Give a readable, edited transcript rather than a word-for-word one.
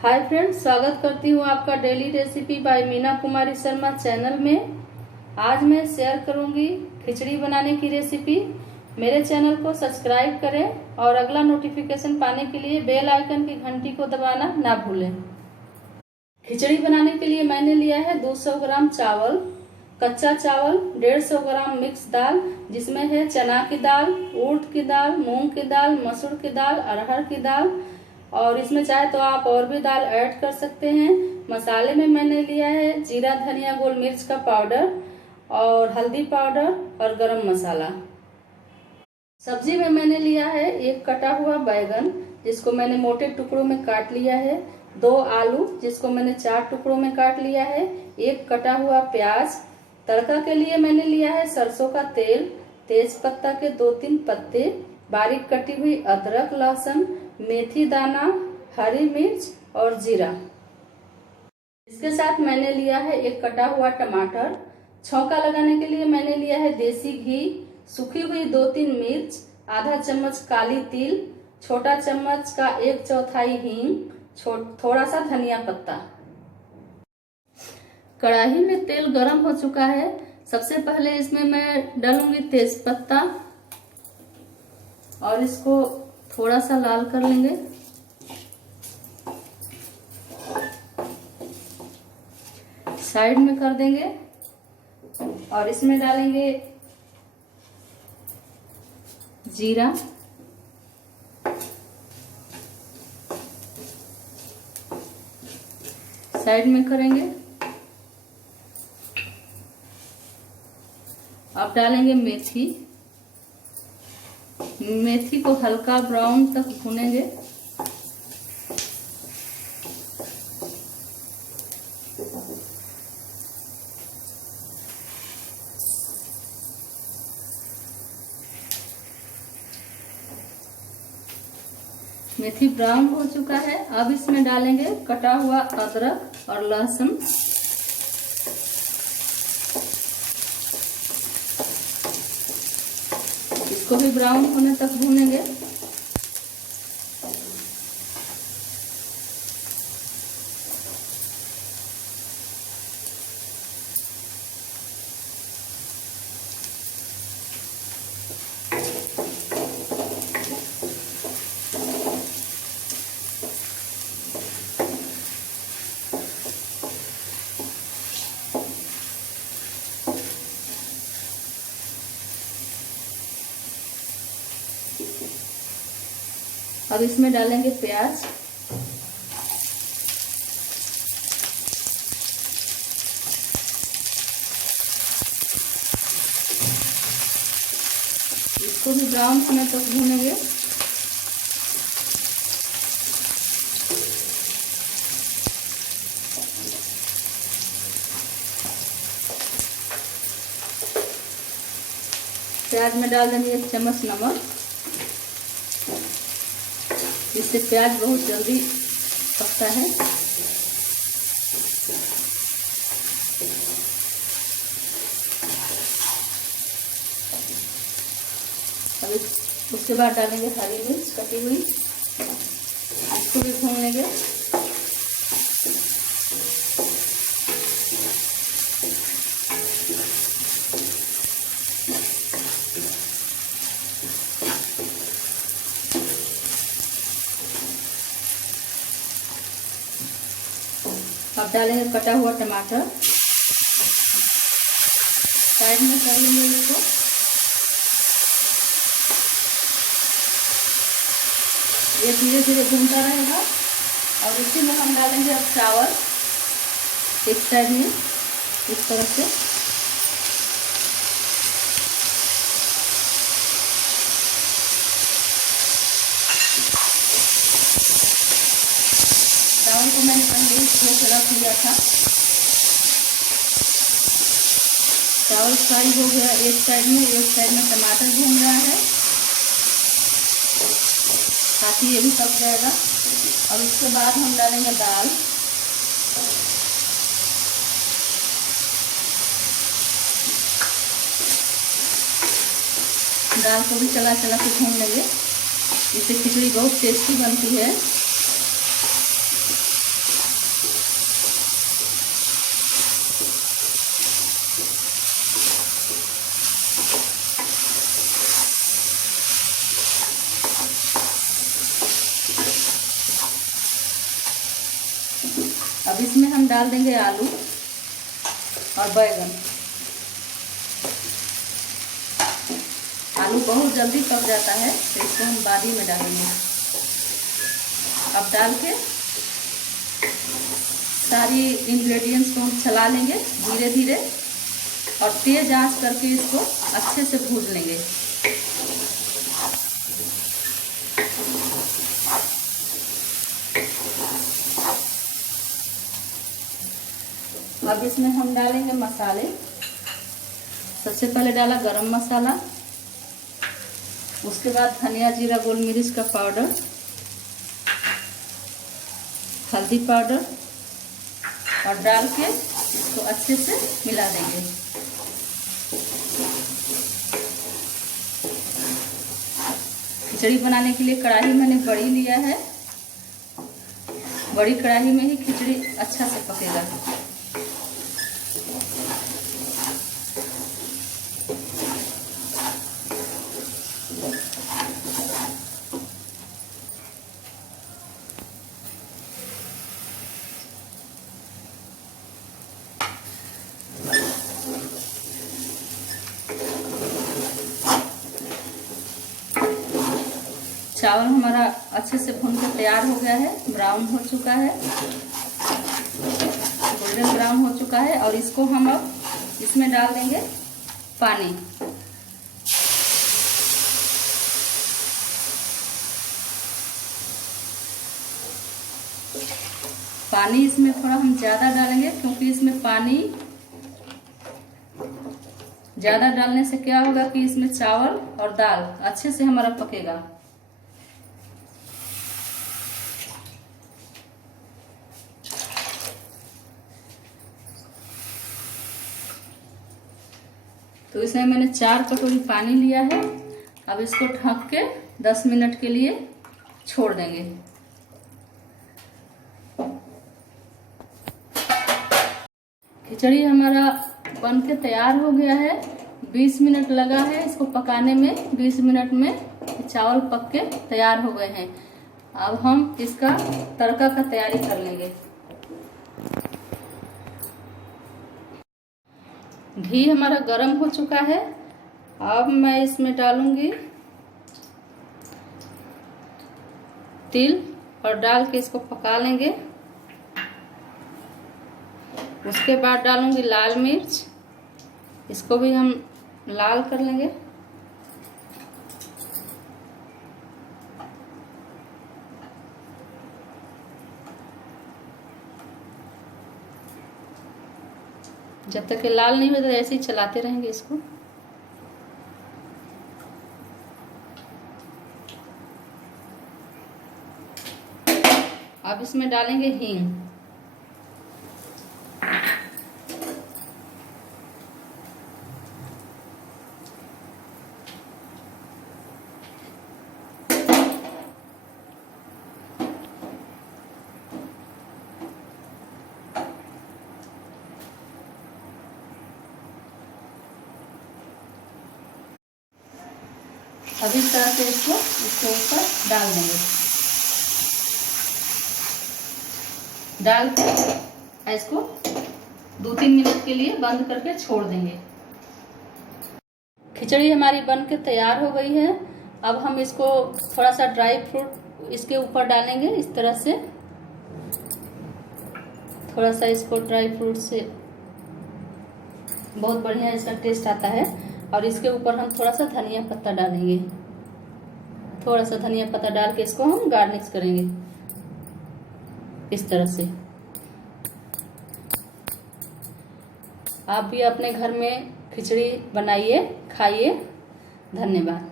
Hi friends, स्वागत करती हूँ आपका daily recipe bye Meena Kumari Sharma channel में। आज मैं शेयर करूँगी खिचड़ी बनाने की रेसिपी। मेरे चैनल को सब्सक्राइब करें और अगला नोटिफिकेशन पाने के लिए बेल आइकन की घंटी को दबाना ना भूलें। खिचड़ी बनाने के लिए मैंने लिया है 200 ग्राम चावल, कच्चा चावल, 150 ग्राम मिक्स दाल जिसमें है चना की दाल, उड़द की दाल, मूंग की दाल, मसूर की दाल, अरहर की दाल और इसमें चाहे तो आप और भी दाल ऐड कर सकते हैं। मसाले में मैंने लिया है जीरा, धनिया, गोल मिर्च का पाउडर और हल्दी पाउडर और गरम मसाला। सब्जी में मैंने लिया है एक कटा हुआ बैगन जिसको मैंने मोटे टुकड़ों में काट लिया है, 2 आलू जिसको मैंने 4 टुकड़ों में काट लिया है, एक कटा हुआ प्याज। तड़का के लिए मैंने लिया है सरसों का तेल, तेज पत्ता के 2-3 पत्ते, बारीक कटी हुई अदरक, लहसुन, मेथी दाना, हरी मिर्च और जीरा। इसके साथ मैंने लिया है एक कटा हुआ टमाटर। छौंका लगाने के लिए मैंने लिया है देसी घी, सूखी हुई 2-3 मिर्च, आधा चम्मच काली तिल, छोटा चम्मच का 1/4 हींग, थोड़ा सा धनिया पत्ता। कढ़ाई में तेल गरम हो चुका है। सबसे पहले इसमें मैं डालूंगी तेज पत्ता और इसको थोड़ा सा लाल कर लेंगे। साइड में कर देंगे और इसमें डालेंगे जीरा, साइड में करेंगे। अब डालेंगे मेथी। मेथी को हल्का ब्राउन तक भूनेंगे। मेथी ब्राउन हो चुका है। अब इसमें डालेंगे कटा हुआ अदरक और लहसुन। इसको भी ब्राउन होने तक भूनेंगे। अब इसमें डालेंगे प्याज, इसको भी ब्राउन होने तक भूनेंगे। प्याज में डाल देंगे 1 चम्मच नमक, इससे प्याज बहुत जल्दी पकता है। अब उसके बाद डालेंगे हरी मिर्च कटी हुई, इसको भी भून लेंगे। अब डालेंगे कटा हुआ टमाटर, साइड में कर लेंगे इसको। ये धीरे धीरे भूनता रहेगा और इसी में हम डालेंगे अब चावल एक साइड में इस तरह से। चावल को मैंने पहले ही धो के रख लिया था। चावल फ्राई हो गया एक साइड में टमाटर भून रहा है, ताकि ये भी पक जाएगा। और उसके बाद हम डालेंगे दाल। दाल को भी चला चला के भून लेंगे। इससे खिचड़ी बहुत टेस्टी बनती है। अब इसमें हम डाल देंगे आलू और बैगन। आलू बहुत जल्दी पक जाता है तो इसको हम बाद ही में डालेंगे। अब डाल के सारी इंग्रेडिएंट्स को हम चला लेंगे धीरे धीरे और तेज आंच करके इसको अच्छे से भून लेंगे। अब इसमें हम डालेंगे मसाले। सबसे पहले डाला गरम मसाला, उसके बाद धनिया जीरा गोल मिर्च का पाउडर, हल्दी पाउडर और डाल के इसको अच्छे से मिला देंगे। खिचड़ी बनाने के लिए कढ़ाई मैंने बड़ी लिया है। बड़ी कढ़ाई में ही खिचड़ी अच्छा से पकेगा। चावल हमारा अच्छे से भून के तैयार हो गया है, ब्राउन हो चुका है, गोल्डन ब्राउन हो चुका है। और इसको हम अब इसमें डाल देंगे पानी। पानी इसमें थोड़ा हम ज़्यादा डालेंगे क्योंकि इसमें पानी ज़्यादा डालने से क्या होगा कि इसमें चावल और दाल अच्छे से हमारा पकेगा। तो इसमें मैंने 4 कटोरी पानी लिया है। अब इसको ढक के 10 मिनट के लिए छोड़ देंगे। खिचड़ी हमारा बन के तैयार हो गया है। 20 मिनट लगा है इसको पकाने में। 20 मिनट में चावल पक के तैयार हो गए हैं। अब हम इसका तड़का का तैयारी कर लेंगे। घी हमारा गरम हो चुका है। अब मैं इसमें डालूंगी तिल और डाल के इसको पका लेंगे। उसके बाद डालूंगी लाल मिर्च, इसको भी हम लाल कर लेंगे। जब तक ये लाल नहीं हो जाए ऐसे ही चलाते रहेंगे इसको। अब इसमें डालेंगे हींग। अब इस तरह से इसको इसके ऊपर डाल देंगे। डाल के इसको 2-3 मिनट के लिए बंद करके छोड़ देंगे। खिचड़ी हमारी बन के तैयार हो गई है। अब हम इसको थोड़ा सा ड्राई फ्रूट इसके ऊपर डालेंगे। इस तरह से थोड़ा सा इसको ड्राई फ्रूट से बहुत बढ़िया इसका टेस्ट आता है। और इसके ऊपर हम थोड़ा सा धनिया पत्ता डालेंगे। थोड़ा सा धनिया पत्ता डाल के इसको हम गार्निश करेंगे इस तरह से। आप भी अपने घर में खिचड़ी बनाइए, खाइए। धन्यवाद।